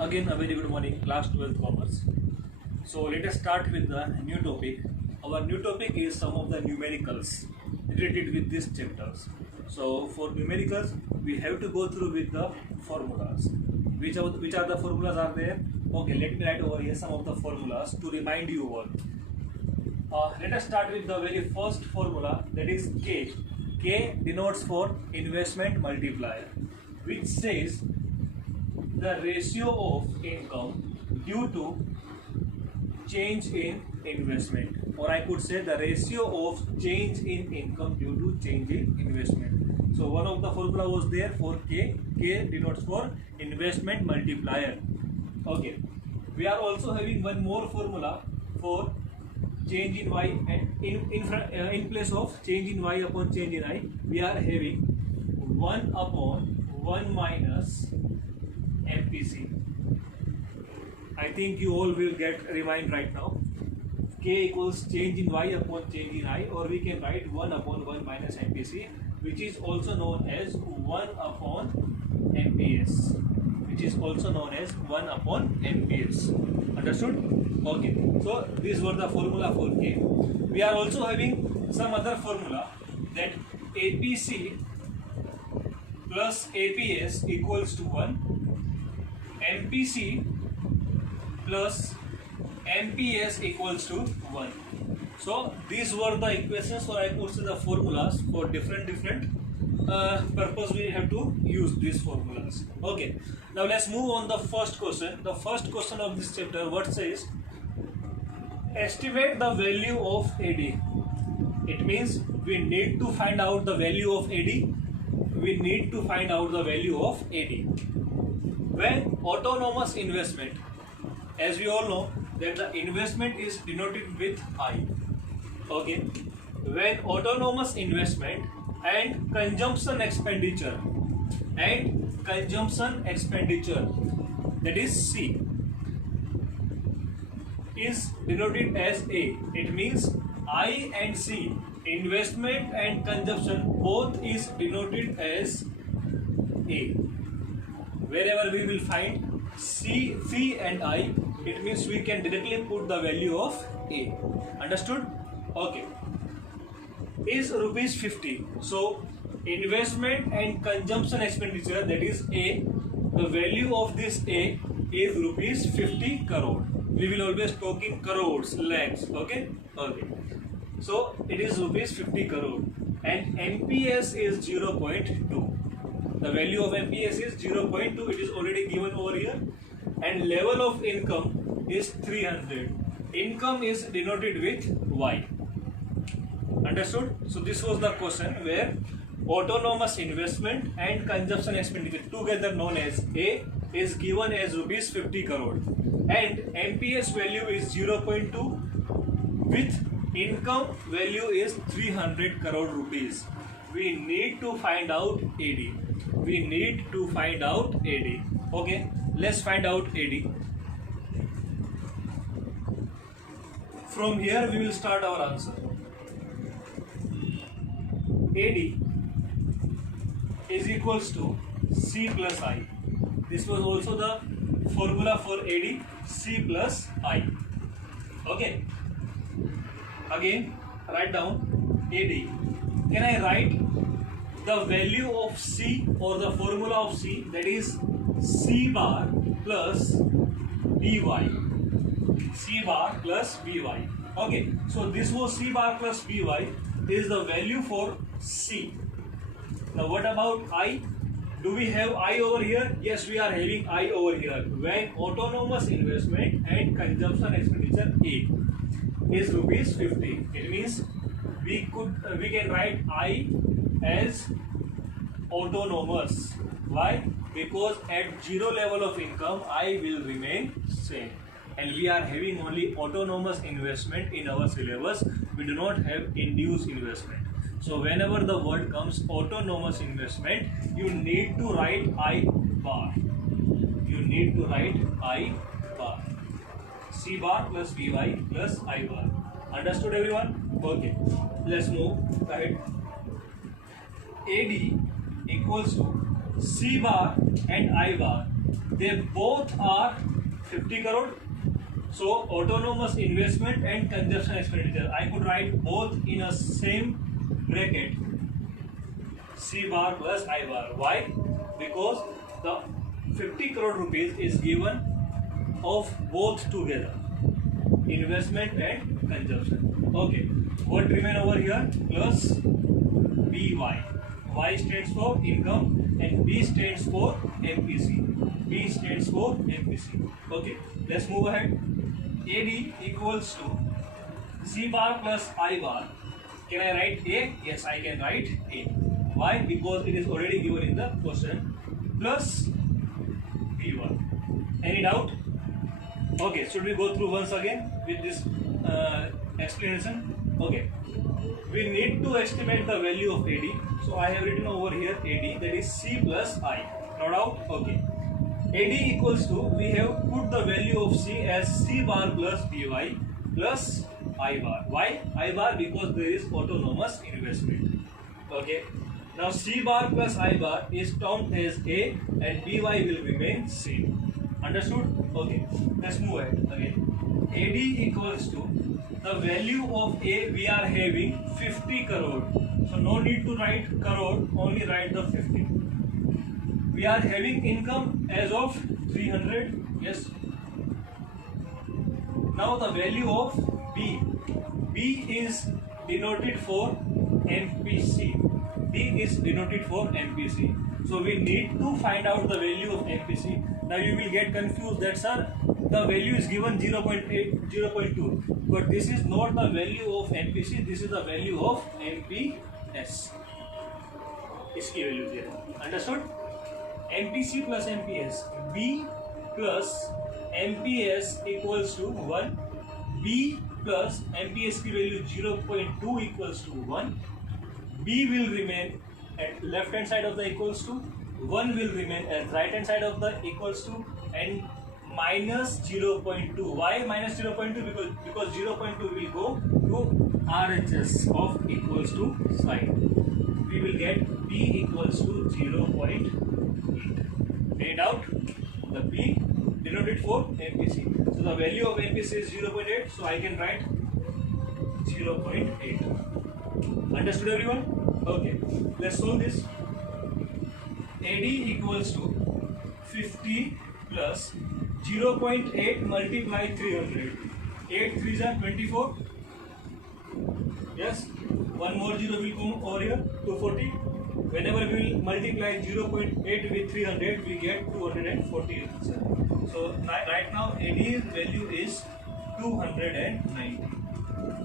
Again, a very good morning, class 12th commerce. So let us start with the new topic. Our new topic is some of the numericals related with these chapters. So for numericals, we have to go through with the formulas. Which are the formulas are there? Okay, let me write over here some of the formulas to remind you all. Let us start with the very first formula, that is K. K denotes for investment multiplier, which says the ratio of income due to change in investment, or I could say the ratio of change in income due to change in investment. So one of the formula was there for K. K denotes for investment multiplier. Okay, we are also having one more formula for change in y, and in place of change in y upon change in I, we are having 1 upon 1 minus MPC. I think you all will get remind right now. K equals change in y upon change in I, or we can write 1 upon 1 minus MPC, which is also known as 1 upon MPS, which is also known as 1 upon MPS. Understood? Okay, so these were the formula for K. We are also having some other formula, that APC plus APS equals to 1, MPC plus MPS equals to 1. So these were the equations, or I could say the formulas for different purpose we have to use these formulas. Okay, now let's move on the first question. The first question of this chapter, what says? Estimate the value of AD. It means we need to find out the value of AD. We need to find out the value of AD. When autonomous investment, as we all know that the investment is denoted with I. Okay, when autonomous investment and consumption expenditure, that is C, is denoted as A. It means I and C, investment and consumption, both is denoted as A. Wherever we will find C and I, it means we can directly put the value of A. Understood? Okay. Is rupees 50. So investment and consumption expenditure, that is A. The value of this A is rupees 50 crore. We will always talk in crores, lakhs. Okay. So it is rupees 50 crore, and MPS is 0.2. The value of MPS is 0.2. It is already given over here, and level of income is 300. Income is denoted with Y. Understood? So this was the question where autonomous investment and consumption expenditure, together known as A, is given as rupees 50 crore, and MPS value is 0.2 with income value is 300 crore rupees. We need to find out AD. Okay, let's find out AD. From here we will start our answer. AD is equals to C plus I. This was also the formula for AD, C plus I. Okay. Again, write down AD. Can I write the value of C, or the formula of C, that is C bar plus BY. C bar plus BY. Okay, so this was C bar plus BY is the value for C. Now what about I? Do we have I over here? Yes, we are having I over here. When autonomous investment and consumption expenditure A is rupees 50, it means we can write I as autonomous. Why? Because at zero level of income I will remain same, and we are having only autonomous investment in our syllabus. We do not have induced investment. So whenever the word comes autonomous investment, you need to write I bar. C bar plus BY plus I bar. Understood, everyone? Okay. Let's move ahead. AD equals to C bar and I bar. they both are 50 crore. So autonomous investment and consumption expenditure, I could write both in a same bracket, C bar plus I bar. Why? Because the 50 crore rupees is given of both together, investment and consumption. Okay, what remain over here? Plus BY. Y stands for income and B stands for MPC. B stands for MPC. Okay, let's move ahead. AD equals to C bar plus I bar. Can I write A? Yes, I can write A. Why? Because it is already given in the question. Plus B1. Any doubt? Okay, should we go through once again with this explanation? Okay, we need to estimate the value of AD. So I have written over here AD, that is C plus I. No doubt? Okay. AD equals to, we have put the value of C as C bar plus BY plus I bar. Why I bar? Because there is autonomous investment. Okay. Now C bar plus I bar is termed as A and BY will remain same. Understood? Okay. Let's move ahead again. AD equals to, the value of A we are having 50 crore. So no need to write crore, only write the 50. We are having income as of 300. Yes. Now the value of B. B is denoted for MPC. B is denoted for MPC. So we need to find out the value of MPC. Now you will get confused that sir, the value is given 0.8, 0.2, but this is not the value of MPC. This is the value of MPS. इसकी value दिया है. Understood? MPC plus MPS. B plus MPS equals to 1. B plus MPS की value 0.2 equals to 1. B will remain at left hand side of the equals to. 1 will remain at right hand side of the equals to, and minus 0.2. Why minus 0.2? Because 0.2 will go to RHS of equals to side. We will get B equals to 0.8. Any doubt? The B denoted for MPC. So the value of MPC is 0.8. So I can write 0.8. Understood everyone? Okay. Let's solve this. AD equals to 50 plus 0.8 multiply 300. 8 3s are 24. Yes. One more 0 will come over here. 240. Whenever we will multiply 0.8 with 300, we get 240 answer. So right now AD's value is 290.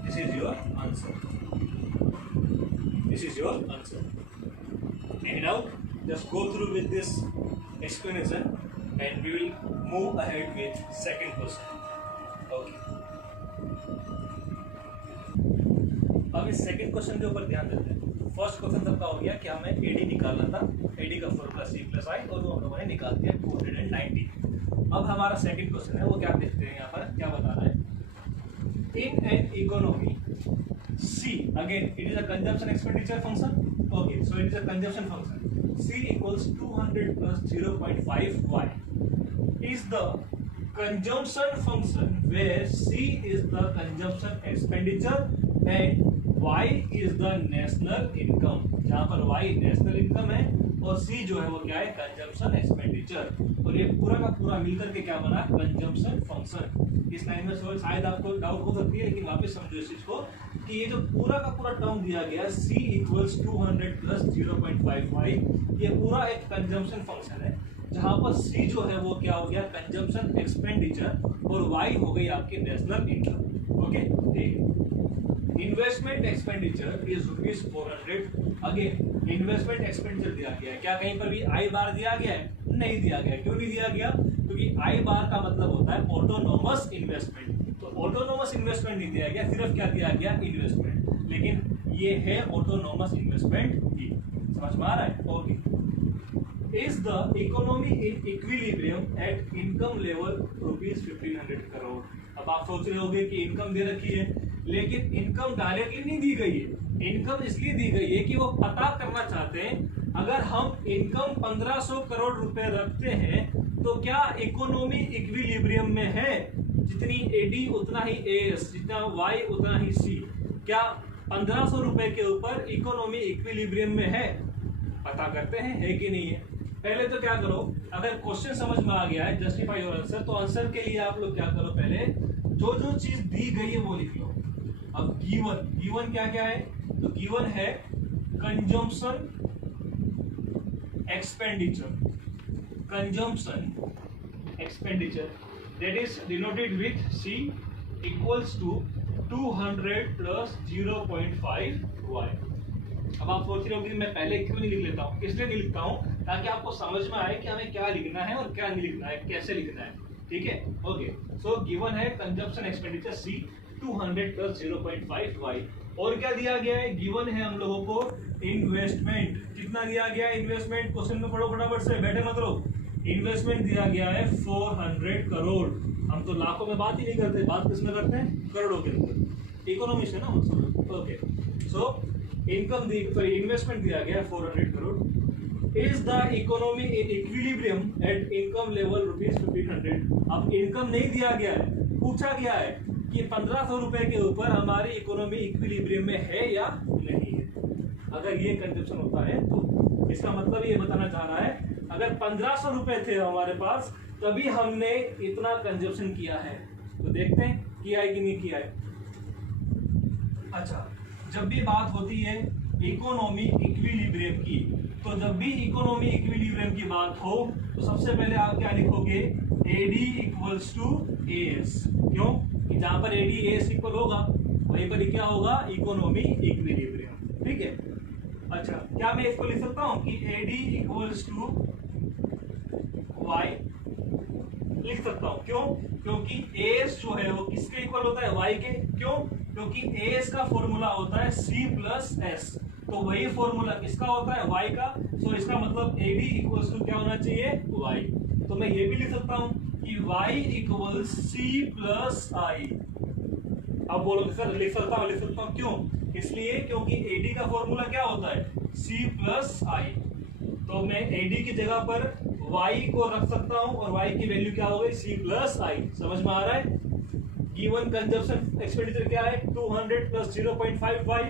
This is your answer. This is your answer. Any doubt? Just go through with this explanation and we will move ahead with second question. Okay. अब इस second question के ऊपर ध्यान देते हैं. First question सबका हो गया कि हमें एडी निकालना था. एडी का फॉर्मूला C प्लस आई और वो हम लोगों ने निकाल दिया 290. अब हमारा सेकंड क्वेश्चन है, वो क्या देखते हैं यहाँ पर क्या बता रहा है. In an economy C, again it is a consumption expenditure function. Okay, so it is a consumption function. C equals 200 plus 0.5y is the consumption function where C is the consumption expenditure and Y is the national income. जहाँ पर Y national income है और C जो है वो क्या है, consumption expenditure. और ये पूरा का पूरा मिलकर के क्या बना, consumption function. इस लाइन में शायद आपको डाउट हो सकती है, लेकिन वापस समझो इस चीज को कि ये जो पूरा का पूरा टर्म दिया गया C equals 200 plus 0.5y, ये पूरा एक कंजम्पशन फंक्शन है जहां पर C जो है वो क्या हो गया, कंजम्पशन एक्सपेंडिचर, और Y हो गई आपकी national income. Okay, investment expenditure is ₹400. Again investment expenditure दिया गया है, क्या कहीं पर भी आई बार दिया गया है? नहीं दिया गया. क्यों नहीं दिया गया? क्योंकि आई बार का मतलब होता है ऑटोनोमस इन्वेस्टमेंट. तो ऑटोनोमस इन्वेस्टमेंट नहीं दिया गया, सिर्फ क्या दिया गया, इन्वेस्टमेंट. लेकिन ये है ऑटोनोमस इन्वेस्टमेंट ही. समझ में आ रहा है? Okay. Is the economy in equilibrium at income level ₹1500 crore. अब आप सोच रहे होंगे कि इनकम दे रखी है, लेकिन इनकम डायरेक्टली नहीं दी गई है. इनकम इसलिए दी गई है कि वो पता करना चाहते हैं अगर हम इनकम 1500 करोड़ रुपए रखते हैं तो क्या इकोनॉमी इक्विलिब्रियम में है? जितनी एडी उतना ही एएस, जितना वाई उतना ही सी। क्या 1500 रुपए के ऊपर इकोनॉमी इक्विलिब्रियम में है? पता करते हैं है कि नहीं है। पहले तो क्या करो, अगर क्वेश्चन समझ में आ गया है जस्टिफाई योर आंसर, तो आंसर के लिए आप लोग क्या करो, पहले जो जो चीज दी गई है वो लिख लो। अब गिवन क्या क्या है? तो गिवन है consumption expenditure that is denoted with C equals to 200 plus 0.5 y। अब आप सोच रहे हो कि मैं पहले क्यों नहीं लिख लेता हूँ? इसलिए नहीं लिखता हूँ ताकि आपको समझ में आए कि हमें क्या लिखना है और क्या नहीं लिखना है, कैसे लिखना है। ठीक है, ओके। सो गिवन है consumption expenditure C 200 plus 0.5 y। और क्या दिया गया है? गिवन है हम लोगों को इन्वेस्टमेंट। कितना दिया गया है इन्वेस्टमेंट? क्वेश्चन में पढ़ो फटाफट से, बैठे मत रहो। इन्वेस्टमेंट दिया गया है 400 करोड़। हम तो लाखों में बात ही नहीं करते, बात किसमें करते हैं? करोड़ों के ऊपर। इकोनॉमिक्स है ना मतलब। ओके, सो इनकम इन्वेस्टमेंट दिया गया है 400 crore. Is the economy in equilibrium at income level ₹1500। अब इनकम नहीं दिया गया है, पूछा गया है कि 1500 रुपए के ऊपर हमारी इकोनॉमी इक्विलिब्रियम में है या नहीं है। अगर ये कंजप्शन होता है तो इसका मतलब ये बताना चाह रहा है अगर 1500 रुपए थे हमारे पास तभी हमने इतना कंजप्शन किया है। तो देखते हैं किया है कि नहीं किया है। अच्छा, जब भी बात होती है इकोनॉमी इक्विलिब्रियम की, तो जब भी इकोनॉमी इक्विलिब्रियम की बात हो तो सबसे पहले आप क्या लिखोगे? AD equals to AS. क्यों? कि जहां पर एडी एएस इक्वल होगा वहीं पर क्या होगा? Economy equilibrium. ठीक है, अच्छा, क्या मैं इसको लिख सकता हूं कि एडी इक्वल्स टू वाई? लिख सकता हूं। क्यों? क्योंकि एएस जो है वो किसके इक्वल होता है? वाई के। क्यों? क्योंकि एएस का फॉर्मूला होता है सी प्लस एस, तो वही फॉर्मूला किसका होता है? वाई का। सो इसका मतलब एडी इक्वल्स टू क्या होना चाहिए? वाई। तो मैं ये भी लिख सकता हूं कि वाई इक्वल्स सी प्लस आई। अब बोलो सर लिख सकता हूं क्यों? इसलिए क्योंकि एडी का फॉर्मूला क्या होता है? सी प्लस आई। तो मैं एडी की जगह पर वाई को रख सकता हूं और वाई की वैल्यू क्या हो गई? सी प्लस आई। समझ में आ रहा है? गिवन कंजप्शन एक्सपेंडिचर क्या है? 200 प्लस 0.5 वाई।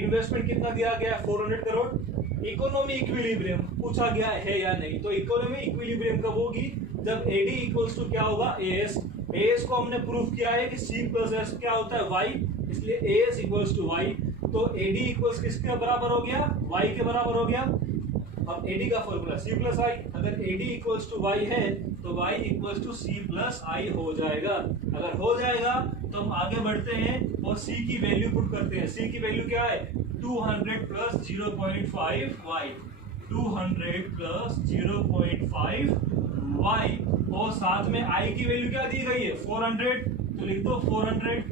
इन्वेस्टमेंट कितना दिया गया है? 400 करोड़। इकोनॉमी इक्विलिब्रियम पूछा गया है या नहीं? तो इकोनॉमी इक्विलिब्रियम कब होगी? जब एडी इक्वल्स टू क्या होगा? एएस। एएस को हमने प्रूफ किया है कि सी प्लस एस क्या होता है? वाई। इसलिए एएस इक्वल्स टू वाई। तो एडी इक्वल्स किसके बराबर हो गया? वाई के बराबर हो गया। अब एडी का फॉर्मूला सी प्लस आई। अगर एडी इक्वल्स टू वाई है तो y equals to C plus i हो जाएगा। अगर हो जाएगा तो हम आगे बढ़ते हैं और सी की वैल्यू पुट करते हैं। सी की वैल्यू क्या है? 200 प्लस 0.5 वाई। 200 प्लस 0.5 वाई और साथ में आई की वैल्यू क्या दी गई है? 400। तो लिख दो 400।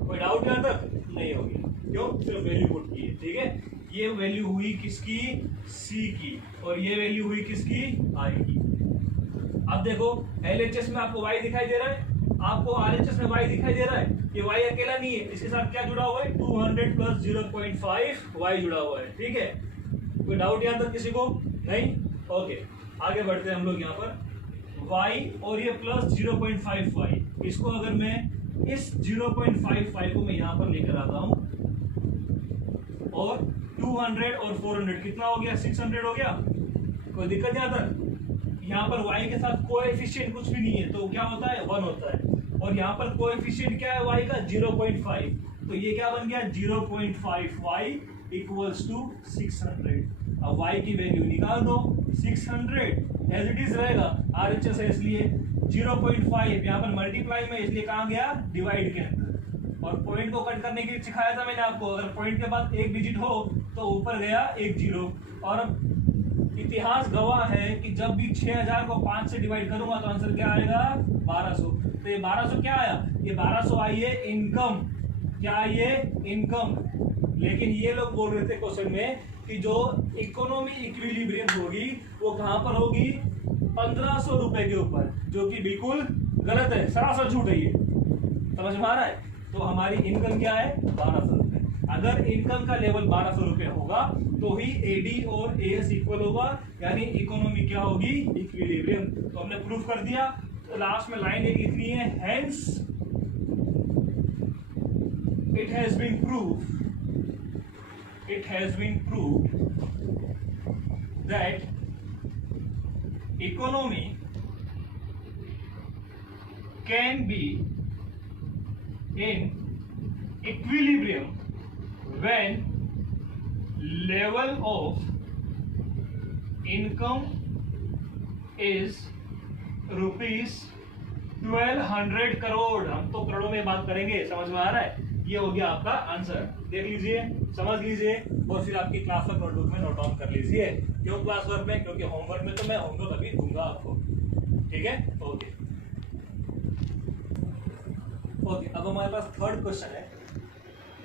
कोई डाउट यहां तक? नहीं होगी। क्यों? सिर्फ वैल्यू पुट की है। ठीक है, ये वैल्यू हुई किसकी? सी की। और ये वैल्यू हुई किसकी? आई की। अब देखो एलएचएस में आपको वाई दिखाई दे रहा है, आपको आरएचएस में वाई दिखाई दे रहा है। ये वाई अकेला नहीं है, इसके साथ क्या जुड़ा हुआ है? 200 प्लस 0.5 वाई जुड़ा हुआ है। ठीक है, कोई डाउट यहां तक किसी को? नहीं? ओके, आगे बढ़ते हैं हम लोग। यहाँ पर वाई और ये प्लस 0.5 वाई, इसको अगर मैं इस 0.5 को मैं यहाँ पर लेकर आता हूं और 200 और 400 कितना हो गया? 600 हो गया। कोई दिक्कत नहीं आता? यहाँ पर y के साथ कोएफिशिएंट कुछ भी नहीं है तो क्या होता है? 1 होता है। और यहाँ पर कोएफिशिएंट क्या है y का? 0.5। तो ये क्या बन गया? 0.5 y इक्वल्स टू 600। अब y की वैल्यू निकाल दो। 600 एज इट इज रहेगा, RHS है इसलिए 0.5 यहाँ पर मल्टीप्लाई में, इसलिए कहाँ गया? डिवाइड के अंदर। और पॉइंट को कट करने के लिए सिखाया था मैंने आपको, अगर पॉइंट के बाद एक डिजिट हो तो ऊपर गया एक जीरो। और इतिहास गवाह है कि जब भी 6000 को 5 से डिवाइड करूंगा तो आंसर क्या आएगा? 1200। तो ये 1200 क्या आया? ये 1200 आई है इनकम। क्या आई है? इनकम। लेकिन ये लोग बोल रहे थे क्वेश्चन में कि जो इकोनॉमी इक्विलिब्रियम होगी वो कहां पर होगी? 1500 रुपए के ऊपर, जो कि बिल्कुल गलत है, सरासर झूठ है ये। समझ में आ रहा है? तो हमारी इनकम क्या है? 1200 रुपए। अगर इनकम का लेवल 1200 रुपए होगा तो ही एडी और एएस इक्वल होगा, यानी इकोनॉमी क्या होगी, इक्विलिब्रियम। तो हमने प्रूफ कर दिया। तो लास्ट में लाइन एक लिखनी है, hence it has been proved that economy can be in equilibrium when level of income is ₹1200 crore. हम तो करोड़ों में बात करेंगे, समझ में आ रहा है? ये हो गया आपका आंसर। देख लीजिए, समझ लीजिए और फिर आपकी क्लास वर्क नोटबुक में नोट डाउन कर लीजिए। क्यों क्लास वर्क में? क्योंकि होमवर्क में तो मैं होमवर्क अभी दूंगा आपको। ठीक है, ओके। अब हमारे पास थर्ड क्वेश्चन है,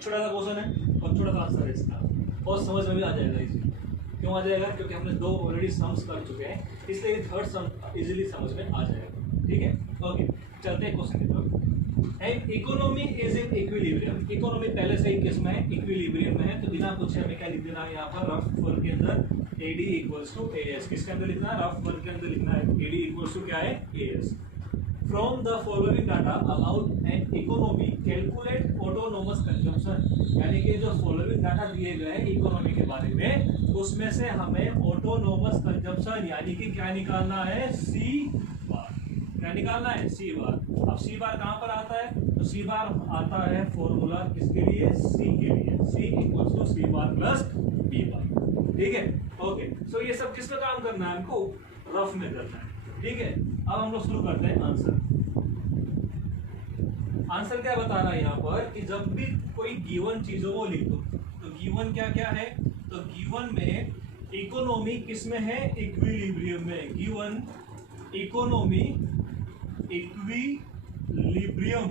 छोटा सा क्वेश्चन है और छोटा सा आंसर है इसका, और समझ में भी आ जाएगा इजी। क्यों आ जाएगा? क्योंकि हमने 2 ऑलरेडी सम्स कर चुके हैं, इसलिए थर्ड सम इजीली समझ में आ जाएगा। ठीक है, ओके, चलते हैं क्वेश्चन की तरफ। And economy is in equilibrium. Economy पहले से ही किस में है? इक्विलिब्रियम में है। तो बिना पूछे हमें क्या लिख देना है यहाँ पर? रफ वर्क के अंदर एडी इक्वल्स टू एएस। किसके अंदर लिखना है? रफ वर्क के अंदर लिखना है एडी इक्वल्स टू क्या है? As. From the following data about an economy calculate autonomous consumption। यानी कि जो फॉलोइंग डाटा दिए गए हैं इकोनॉमी के बारे में, उसमें से हमें ऑटोनोमस कंजम्पशन यानी कि क्या निकालना है? C bar. क्या निकालना है? सी बार। अब सी बार कहाँ पर आता है? तो सी बार आता है फॉर्मूला किसके लिए? सी के लिए। C equals to C bar plus B bar. ठीक है, ओके। सो ये सब किस पे काम करना है? हमको रफ में करना है। ठीक है, अब हम लोग शुरू करते हैं आंसर। आंसर क्या बता रहा है यहाँ पर कि जब भी कोई गिवन चीजों को लिखो तो गिवन क्या क्या है? तो गिवन में इकोनॉमी किस में है? इक्विलिब्रियम में। Given economy equilibrium.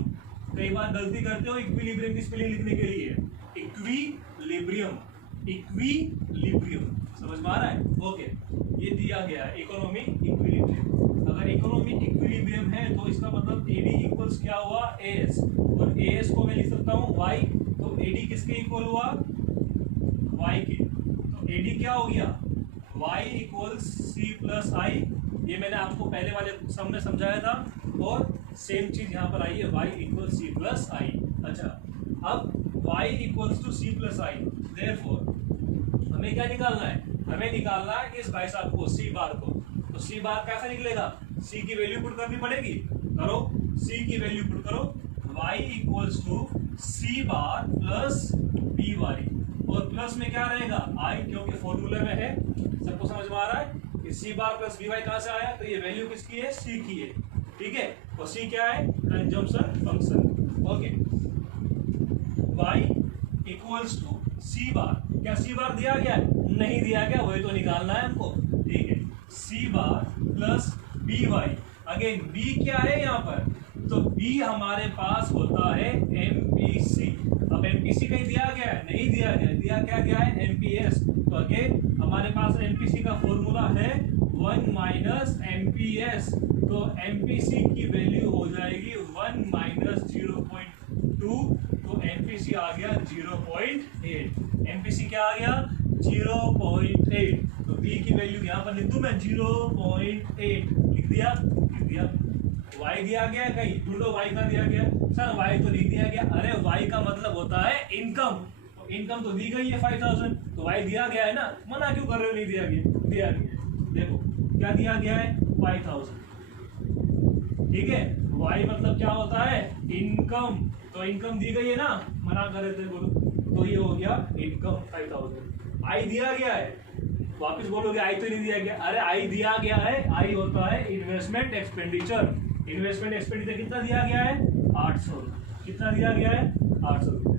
कई बार गलती करते हो इक्विलिब्रियम की स्पेलिंग लिखने के लिए, इक्विलिब्रियम, इक्विलिब्रियम। समझ में आ रहा है? ओके, ये दिया गया है इकोनॉमी इक्विलिब्रियम। अगर इकोनॉमी इक्विलिब्रियम है तो इसका मतलब एडी इक्वल्स क्या हुआ? एएस। और एएस को मैं लिख सकता हूँ वाई। तो एडी किसके इक्वल हुआ? वाई के। तो एडी क्या हो गया? वाई इक्वल्स सी प्लस आई। ये मैंने आपको पहले वाले सम में समझाया था, और सेम चीज यहाँ पर आई है, Y equals C plus I. अच्छा, अब Y equals to C plus I, therefore हमें क्या निकालना है? हमें निकालना है इस भाई साहब को, सी बार को। तो सी बार कैसे निकलेगा? सी की वैल्यू पुट करनी पड़ेगी। करो, सी की वैल्यू पुट करो, y equals to C bar plus B Y. और प्लस में क्या रहेगा? आई, क्योंकि फॉर्मूले में है। सबको समझ में आ रहा है कि सी बार प्लस बी वाई कहां से आया? तो ये वैल्यू किसकी है? सी की है। ठीक है, और सी क्या है? Consumption function. Okay, y equals to C bar. क्या सी बार दिया गया है? नहीं दिया गया, वही तो निकालना है हमको। ठीक है, c bar plus B y. Again b क्या है यहाँ पर? तो बी हमारे पास होता है एमपीसी। अब एमपीसी कहीं दिया गया है? नहीं दिया गया। दिया क्या गया है? एमपीएस। तो अगेन हमारे पास एमपीसी का फॉर्मूला है 1 माइनस एमपीएस। तो एमपीसी की वैल्यू हो जाएगी 1 माइनस 0.2। तो एमपीसी आ गया 0.8। एमपीसी क्या आ गया? 0.8। तो बी की वैल्यू यहाँ पर लिख दूं मैं 0.8। लिख दिया? लिख दिया। y दिया गया है कहीं? ढूंढो y का दिया गया। सर y तो नहीं दिया गया। अरे y का मतलब होता है इनकम। तो इनकम तो दी गई है 5000, तो y दिया गया है ना। मना क्यों कर रहे हो? नहीं दिया गया, दिया गया। देखो क्या दिया गया है? 5000। ठीक है, y मतलब क्या होता है? इनकम। तो इनकम दी गई है ना, मना कर रहे थे, बोलो। तो ये हो गया इनकम 5000। आई दिया गया है, वापस बोलोगे आई तो नहीं दिया गया। अरे आई दिया गया है। आई होता है इन्वेस्टमेंट एक्सपेंडिचर। इन्वेस्टमेंट एक्सपेंडिचर कितना दिया गया है? 800। कितना दिया गया है? 800 रुपये।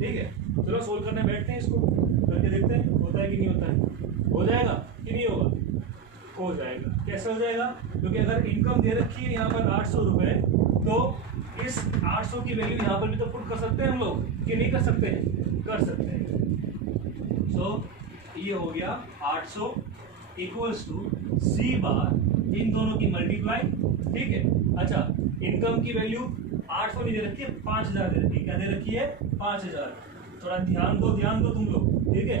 ठीक है, चलो सोल्व करने बैठते हैं, इसको करके देखते हैं होता है कि नहीं होता है। हो जाएगा कि नहीं होगा? हो जाएगा। कैसे हो जाएगा? क्योंकि अगर इनकम दे रखी है यहाँ पर 800 रुपये, तो इस 800 की वैल्यू यहाँ पर भी तो पुट कर सकते हैं हम लोग, कि नहीं कर सकते? कर सकते हैं। सो ये हो गया 800 इक्वल्स टू सी बार, इन दोनों की मल्टीप्लाई। ठीक है, अच्छा इनकम की वैल्यू 800 नहीं दे रखी है, 5000 दे रखी है। क्या दे रखी है? 5000। थोड़ा ध्यान दो तुम लोग, ठीक है।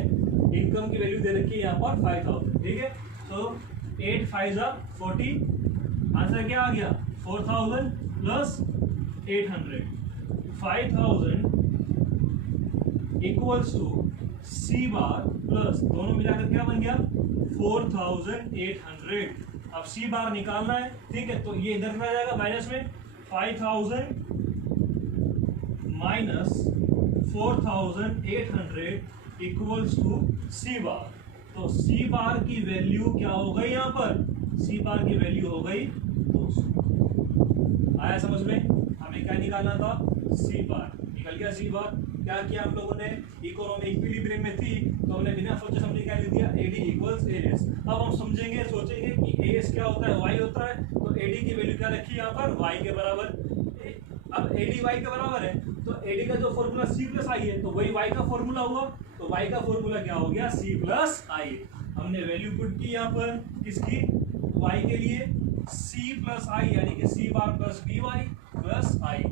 इनकम की वैल्यू दे रखी है यहाँ पर 5000, ठीक है। तो 8 5 40, आंसर क्या आ गया 4000 plus 800, 5000 equals to C bar plus दोनों मिलाकर क्या बन गया 4800। अब सी बार निकालना है, ठीक है। तो ये इधर आ जाएगा माइनस में, 5000 माइनस 4800 इक्वल्स टू सी बार। तो सी बार की वैल्यू क्या हो गई यहाँ पर, सी बार की वैल्यू हो गई 200। आया समझ में? हमें क्या निकालना था, सी बार। निकल गया सी बार। क्या किया हम लोगों ने, इकोनॉमी इक्विलिब्रियम में थी तो हमने बिना सोचे समझे क्या लिख दिया, एडी इक्वल्स एएस। अब हम समझेंगे, सोचेंगे कि एएस क्या होता है, वाई होता है। तो एडी की वैल्यू क्या रखी है यहाँ पर, वाई के बराबर। अब एडी वाई के बराबर है तो एडी का जो फॉर्मूला सी प्लस आई है तो वही वाई का फॉर्मूला हुआ। तो वाई का फॉर्मूला क्या हो गया, सी प्लस आई। हमने वैल्यू पुट की यहाँ पर किसकी, वाई के लिए, सी प्लस आई यानी कि सी bar plus B Y plus आई।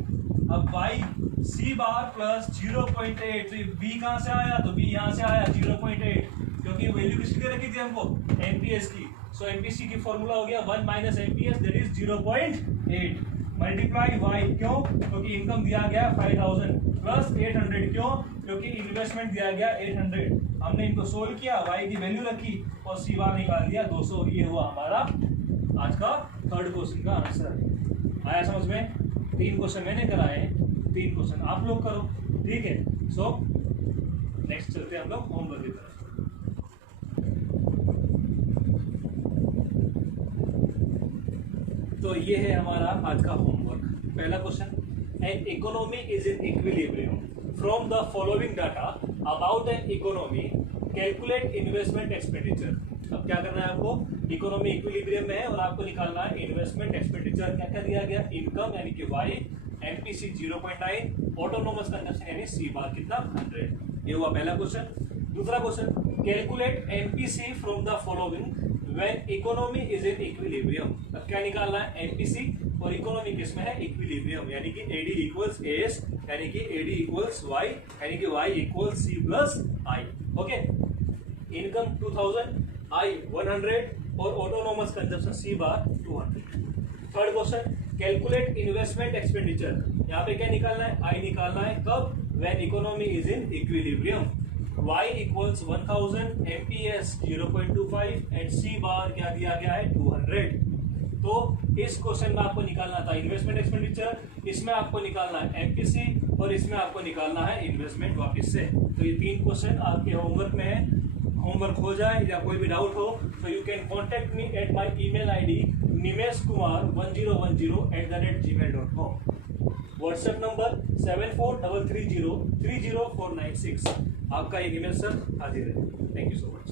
अब वाई सी बार प्लस 0.8, तो बी कहाँ से आया, तो बी यहाँ से आया 0.8, क्योंकि वैल्यू किसकी दे रखी थी हमको, एमपीएस की। सो एमपीसी की फॉर्मूला हो गया 1 minus MPS that is 0.8 multiply Y, क्यों, क्योंकि इनकम दिया गया 5000 प्लस 800, क्यों, क्योंकि इन्वेस्टमेंट दिया गया 800। हमने इनको सोल्व किया, वाई की वैल्यू रखी और सी बार निकाल दिया 200। ये हुआ हमारा आज का थर्ड क्वेश्चन का आंसर। आया समझ में? 3 क्वेश्चन मैंने कराए, 3 क्वेश्चन आप लोग करो, ठीक है। सो नेक्स्ट चलते हैं हम लोग होमवर्क की तरफ। तो ये है हमारा आज का होमवर्क। पहला question, an economy is in equilibrium, from the following data about an economy calculate investment expenditure. अब क्या करना है आपको, इकोनॉमी इक्विलिब्रियम में है और आपको निकालना है इन्वेस्टमेंट एक्सपेंडिचर। क्या क्या दिया गया, इनकम यानी कि वाई, एमपीसी 0.9, ऑटोनोमस कंजप्शन यानी सी बार कितना 100। ये हुआ पहला क्वेश्चन। दूसरा question, calculate MPC from the following when economy is in equilibrium. अब क्या निकालना है, एमपीसी और इकोनॉमी किस में है, इक्विलिब्रियम, यानी कि एडी इक्वल्स एएस यानी कि एडी इक्वल्स वाई यानी कि वाई इक्वल्स सी प्लस आई। ओके, इनकम 2000, आई 100 और ऑटोनोमस कंजप्शन सी बार 200। Third question, calculate investment expenditure. यहाँ पे क्या निकालना है, आई निकालना है कब, when economy is in equilibrium. y equals 1000, MPS 0.25 and C बार क्या दिया गया है 200। तो इस क्वेश्चन में आपको निकालना था इन्वेस्टमेंट एक्सपेंडिचर, इसमें आपको निकालना है MPC और इसमें आपको निकालना है इन्वेस्टमेंट वापस से। तो ये 3 क्वेश्चन आपके होमवर्क में है। होमवर्क हो जाए या कोई भी डाउट हो तो you can contact me at my email ID nimeshkumar1010@gmail.com। WhatsApp number 7433030496। आपका ये ईमेल सर हाजिर है। Thank you so much.